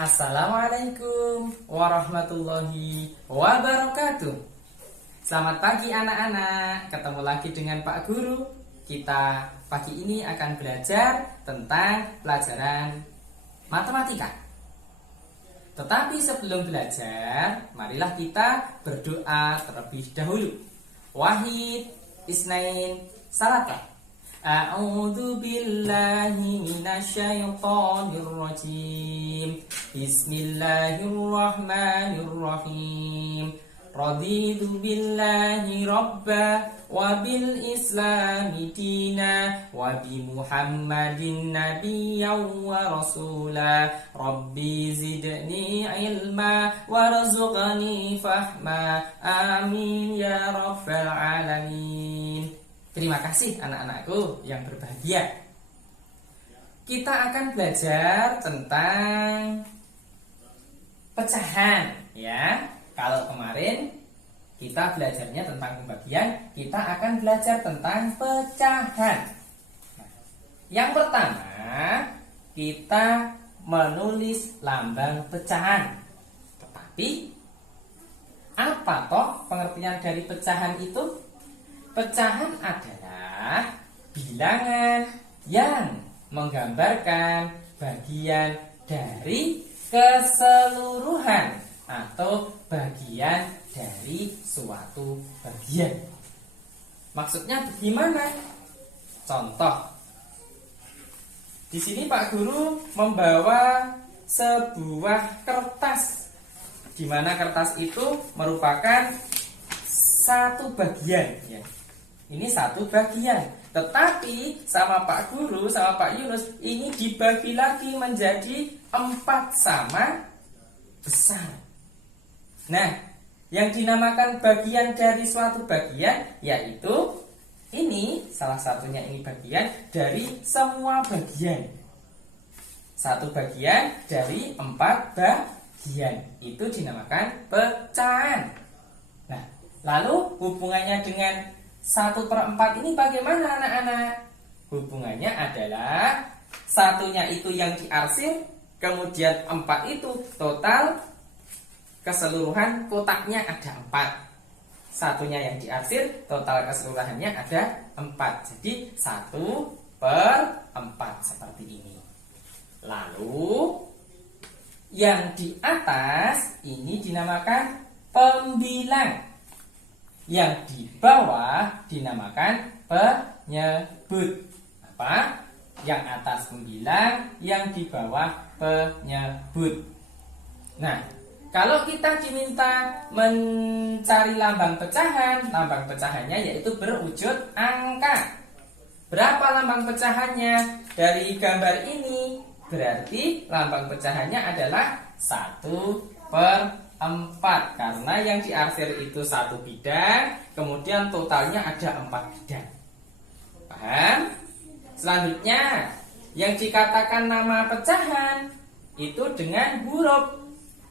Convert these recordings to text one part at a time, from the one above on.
Assalamualaikum warahmatullahi wabarakatuh. Selamat pagi anak-anak. Ketemu lagi dengan Pak Guru. Kita pagi ini akan belajar tentang pelajaran matematika. Tetapi sebelum belajar, marilah kita berdoa terlebih dahulu. Wahid, Isnain, Salata. A'udzu billahi minasyaitonir rajim. Bismillahirrahmanirrahim. Raditu billahi rabba wa bil islami dina wa bi Muhammadin nabiyyan wa rasula. Rabbi zidni ilma warzuqni fahma. Amin ya rabbal alamin. Terima kasih anak-anakku yang berbahagia. Kita akan belajar tentang pecahan, ya. Kalau kemarin kita belajarnya tentang pembagian, kita akan belajar tentang pecahan. Yang pertama, kita menulis lambang pecahan. Tetapi apa toh pengertian dari pecahan itu? Pecahan adalah bilangan yang menggambarkan bagian dari keseluruhan atau bagian dari suatu bagian. Maksudnya bagaimana? Contoh. Di sini Pak Guru membawa sebuah kertas, di mana kertas itu merupakan satu bagian, ya. Ini satu bagian. Tetapi sama Pak Guru, sama Pak Yunus, ini dibagi lagi menjadi 4 sama besar. Nah, yang dinamakan bagian dari suatu bagian yaitu ini, salah satunya ini bagian dari semua bagian. Satu bagian dari 4 bagian. Itu dinamakan pecahan. Nah, lalu hubungannya dengan 1/4 ini bagaimana anak-anak? Hubungannya adalah satunya itu yang diarsir, kemudian 4 itu total keseluruhan kotaknya ada 4. Satunya yang diarsir, total keseluruhannya ada 4. Jadi 1/4 seperti ini. Lalu yang di atas ini dinamakan pembilang. Yang di bawah dinamakan penyebut. Apa? Yang atas pembilang, yang di bawah penyebut. Nah, kalau kita diminta mencari lambang pecahannya yaitu berwujud angka. Berapa lambang pecahannya? Dari gambar ini berarti lambang pecahannya adalah 1/4, karena yang diarsir itu 1 bidang, kemudian totalnya ada 4 bidang. Paham? Selanjutnya, yang dikatakan nama pecahan itu dengan huruf.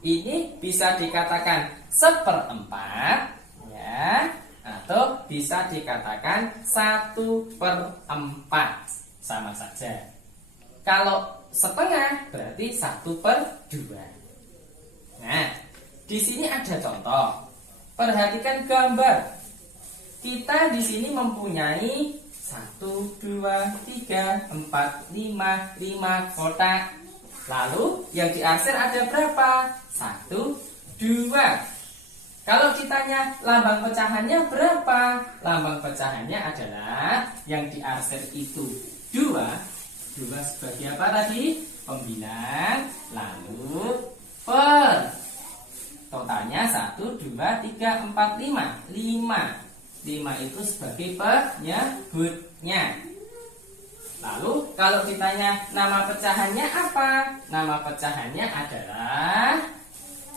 Ini bisa dikatakan 1/4, ya, atau bisa dikatakan 1/4, sama saja. Kalau setengah berarti 1/2. Nah, di sini ada contoh. Perhatikan gambar. Kita di sini mempunyai 1, 2, 3, 4, 5 kotak. Lalu yang diarsir ada berapa? 1, 2. Kalau ditanya lambang pecahannya berapa? Lambang pecahannya adalah yang diarsir itu 2. 2 sebagai apa tadi? Pembilang. Lalu per. Totalnya 1, 2, 3, 4, 5. 5 itu sebagai penyebutnya. Lalu kalau ditanya nama pecahannya apa? Nama pecahannya adalah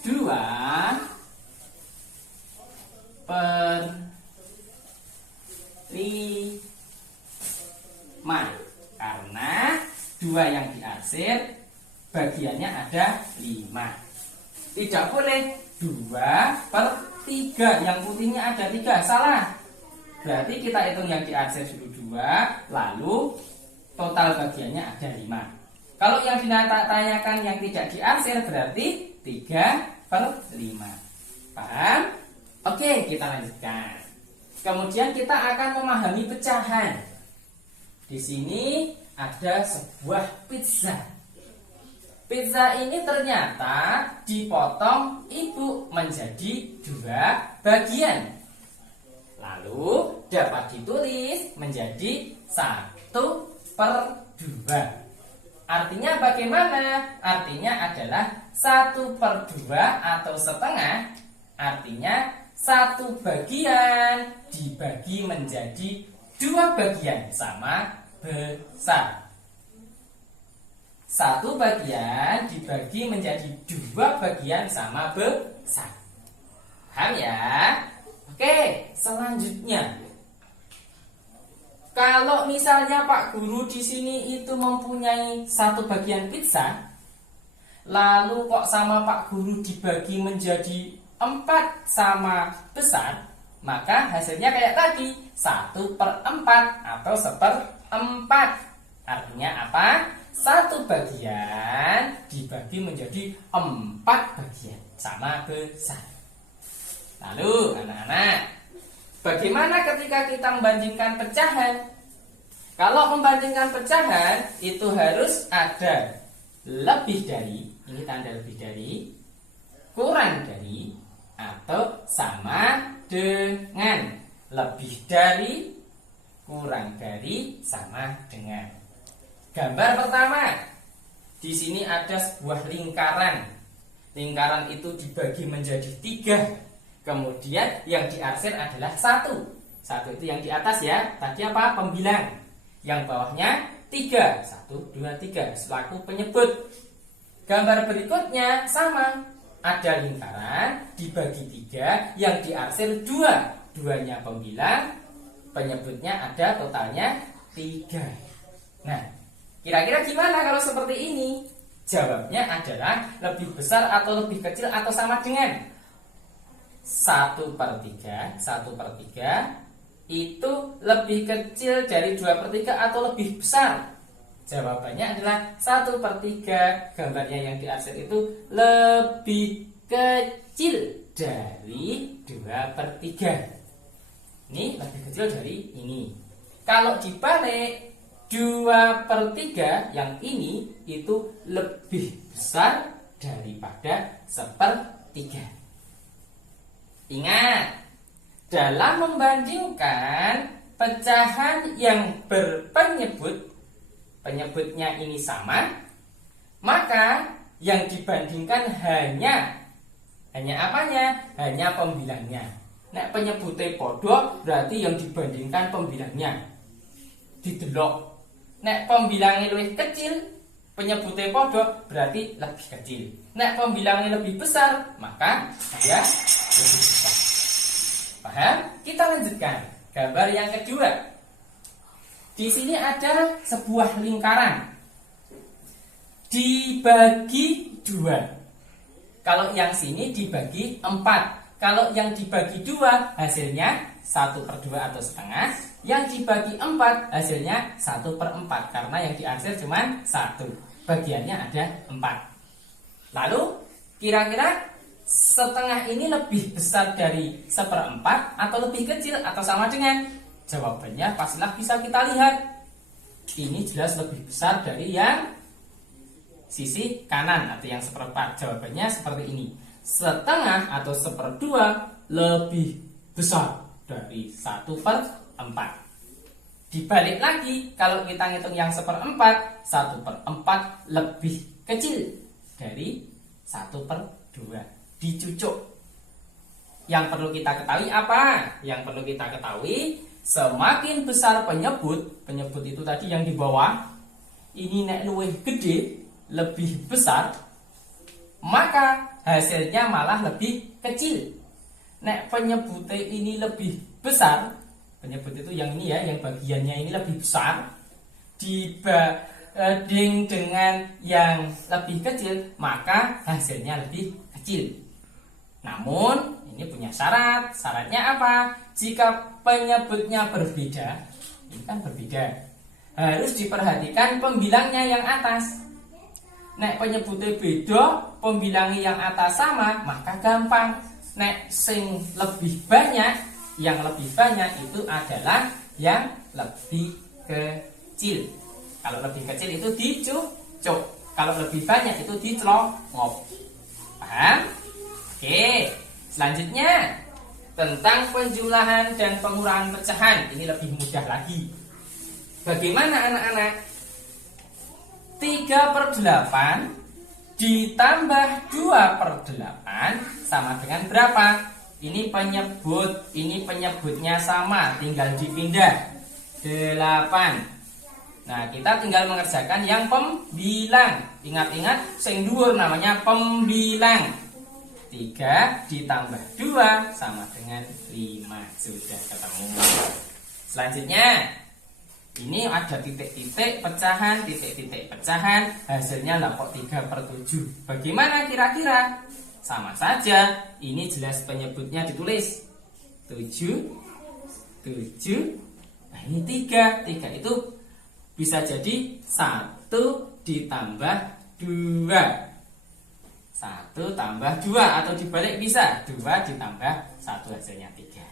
2/5. Karena 2 yang diarsir bagiannya ada 5. Tidak boleh 2/3. Yang putihnya ada 3. Salah. Berarti kita hitung yang diarsir dulu 2, lalu total bagiannya ada 5. Kalau yang ditanyakan yang tidak diarsir berarti 3/5. Paham? Oke, kita lanjutkan. Kemudian kita akan memahami pecahan. Di sini ada sebuah pizza. Pizza ini ternyata dipotong ibu menjadi 2 bagian. Lalu dapat ditulis menjadi 1/2. Artinya bagaimana? Artinya adalah 1/2 atau setengah. Artinya 1 bagian dibagi menjadi 2 bagian sama besar. 1 bagian dibagi menjadi 2 bagian sama besar. Paham ya? Oke, selanjutnya. Kalau misalnya Pak Guru di sini itu mempunyai 1 bagian pizza, lalu kok sama Pak Guru dibagi menjadi 4 sama besar, maka hasilnya kayak tadi 1/4 atau 1/4. Artinya apa? 1 bagian dibagi menjadi 4 bagian sama besar. Lalu anak-anak, bagaimana ketika kita membandingkan pecahan? Kalau membandingkan pecahan itu harus ada lebih dari, ini tanda lebih dari, kurang dari, atau sama dengan. Lebih dari, kurang dari, sama dengan. Gambar pertama. Di sini ada sebuah lingkaran. Lingkaran itu dibagi menjadi 3. Kemudian yang diarsir adalah 1. 1 itu yang di atas ya. Tadi apa? Pembilang. Yang bawahnya 3. 1, 2, 3 selaku penyebut. Gambar berikutnya sama. Ada lingkaran dibagi 3, yang diarsir 2. 2-nya pembilang, penyebutnya ada, totalnya 3. Nah, kira-kira gimana kalau seperti ini? Jawabnya adalah lebih besar atau lebih kecil atau sama dengan 1/3. 1/3 itu lebih kecil dari 2/3 atau lebih besar? Jawabannya adalah 1/3. Gambarnya yang diarsir itu lebih kecil dari 2/3. Ini lebih kecil dari ini. Kalau dibalik, 2/3 yang ini itu lebih besar daripada 1/3. Ingat, dalam membandingkan pecahan yang berpenyebut, penyebutnya ini sama, maka yang dibandingkan hanya apanya? Hanya pembilangnya. Nek penyebutnya podo, berarti yang dibandingkan pembilangnya. Didelok. Nek pembilangnya lebih kecil, penyebutnya podo, berarti lebih kecil. Nek pembilangnya lebih besar, maka dia lebih besar. Paham? Kita lanjutkan. Gambar yang kedua. Di sini ada sebuah lingkaran dibagi 2. Kalau yang sini dibagi 4. Kalau yang dibagi 2 hasilnya 1/2 atau setengah. Yang dibagi 4 hasilnya 1/4. Karena yang diarsir cuma 1. Bagiannya ada 4. Lalu kira-kira setengah ini lebih besar dari 1/4 atau lebih kecil atau sama dengan? Jawabannya pastilah bisa kita lihat. Ini jelas lebih besar dari yang sisi kanan atau yang 1/4. Jawabannya seperti ini. Setengah atau 1/2 lebih besar dari 1/4. Dibalik lagi, kalau kita ngitung yang 1/4, 1/4 lebih kecil dari 1/2. Dicucuk. Yang perlu kita ketahui apa? Yang perlu kita ketahui, semakin besar penyebut itu tadi yang di bawah, ini nek luwih gede, lebih besar, maka hasilnya malah lebih kecil. Nek penyebutnya ini lebih besar, penyebut itu yang ini ya, yang bagiannya ini lebih besar, dibanding dengan yang lebih kecil, maka hasilnya lebih kecil. Namun ini punya syarat. Syaratnya apa? Jika penyebutnya berbeda, ini kan berbeda, harus diperhatikan pembilangnya yang atas. nek penyebutnya beda, pembilangi yang atas sama, maka gampang. Nek sing lebih banyak, yang lebih banyak itu adalah yang lebih kecil. Kalau lebih kecil itu dicucuk, kalau lebih banyak itu dicelongop. Paham? Oke, selanjutnya tentang penjumlahan dan pengurangan pecahan. Ini lebih mudah lagi. Bagaimana anak-anak? 3/8 ditambah 2/8 sama dengan berapa? Ini penyebutnya sama, tinggal dipindah 8. Nah, kita tinggal mengerjakan yang pembilang. Ingat-ingat, sing dhuwur namanya pembilang. 3 ditambah 2 sama dengan 5. Sudah ketemu. Selanjutnya, ini ada titik-titik pecahan, titik-titik pecahan. Hasilnya lah kok 3/7. Bagaimana kira-kira? Sama saja. Ini jelas penyebutnya ditulis 7, 7. Nah, ini 3. 3 itu bisa jadi 1 ditambah 2. 1 tambah 2, atau dibalik bisa 2 ditambah 1, hasilnya 3.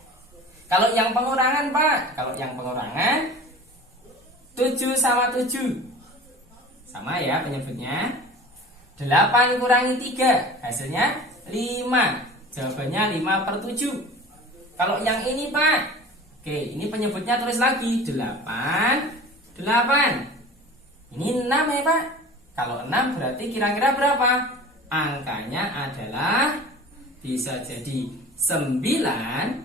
Kalau yang pengurangan, Pak, kalau yang pengurangan 7 sama 7 sama ya penyebutnya. 8 kurangi 3 hasilnya 5. Jawabannya 5/7. Kalau yang ini, Pak, oke, ini penyebutnya tulis lagi 8. Ini 6 ya, Pak. Kalau 6 berarti kira-kira berapa? Angkanya adalah bisa jadi 9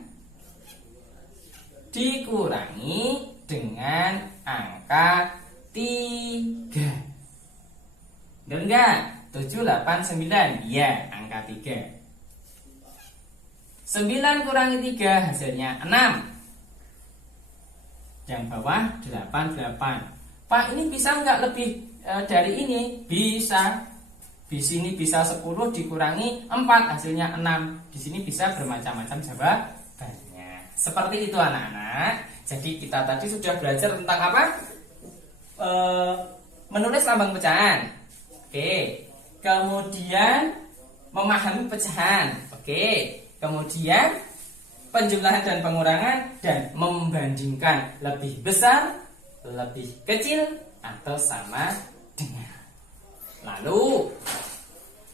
dikurangi dengan angka 3. Benar enggak? 7, 8, 9. Iya, angka 3. 9 kurangi 3 hasilnya 6. Yang bawah 8. Pak, ini bisa enggak lebih dari ini? Bisa. Di sini bisa 10 dikurangi 4 hasilnya 6. Di sini bisa bermacam-macam jawabannya. Seperti itu anak-anak. Jadi kita tadi sudah belajar tentang apa? Menulis lambang pecahan. Oke. Kemudian memahami pecahan. Oke. Kemudian penjumlahan dan pengurangan dan membandingkan lebih besar, lebih kecil atau sama dengan. Lalu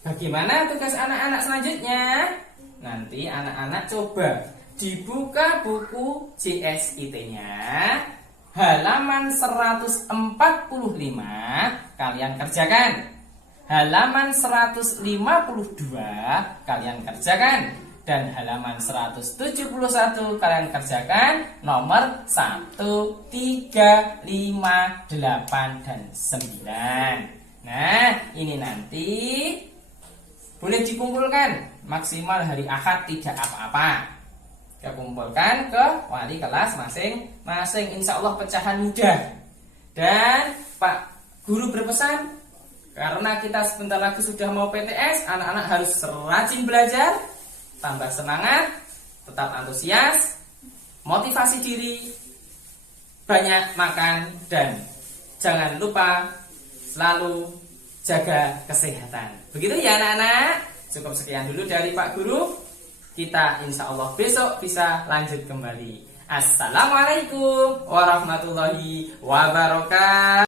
bagaimana tugas anak-anak selanjutnya? Nanti anak-anak coba dibuka buku CSIT-nya halaman 145, kalian kerjakan. Halaman 152 kalian kerjakan. Dan halaman 171 kalian kerjakan nomor 1, 3, 5, 8, dan 9. Nah, ini nanti boleh dikumpulkan. Maksimal hari Ahad tidak apa-apa. Kita kumpulkan ke wali kelas masing-masing. Insya Allah pecahan mudah. Dan Pak Guru berpesan, karena kita sebentar lagi sudah mau PTS, anak-anak harus rajin belajar, tambah semangat, tetap antusias, motivasi diri, banyak makan, dan jangan lupa selalu jaga kesehatan. Begitu ya anak-anak. Cukup sekian dulu dari Pak Guru. Kita insya Allah besok bisa lanjut kembali. Assalamualaikum warahmatullahi wabarakatuh.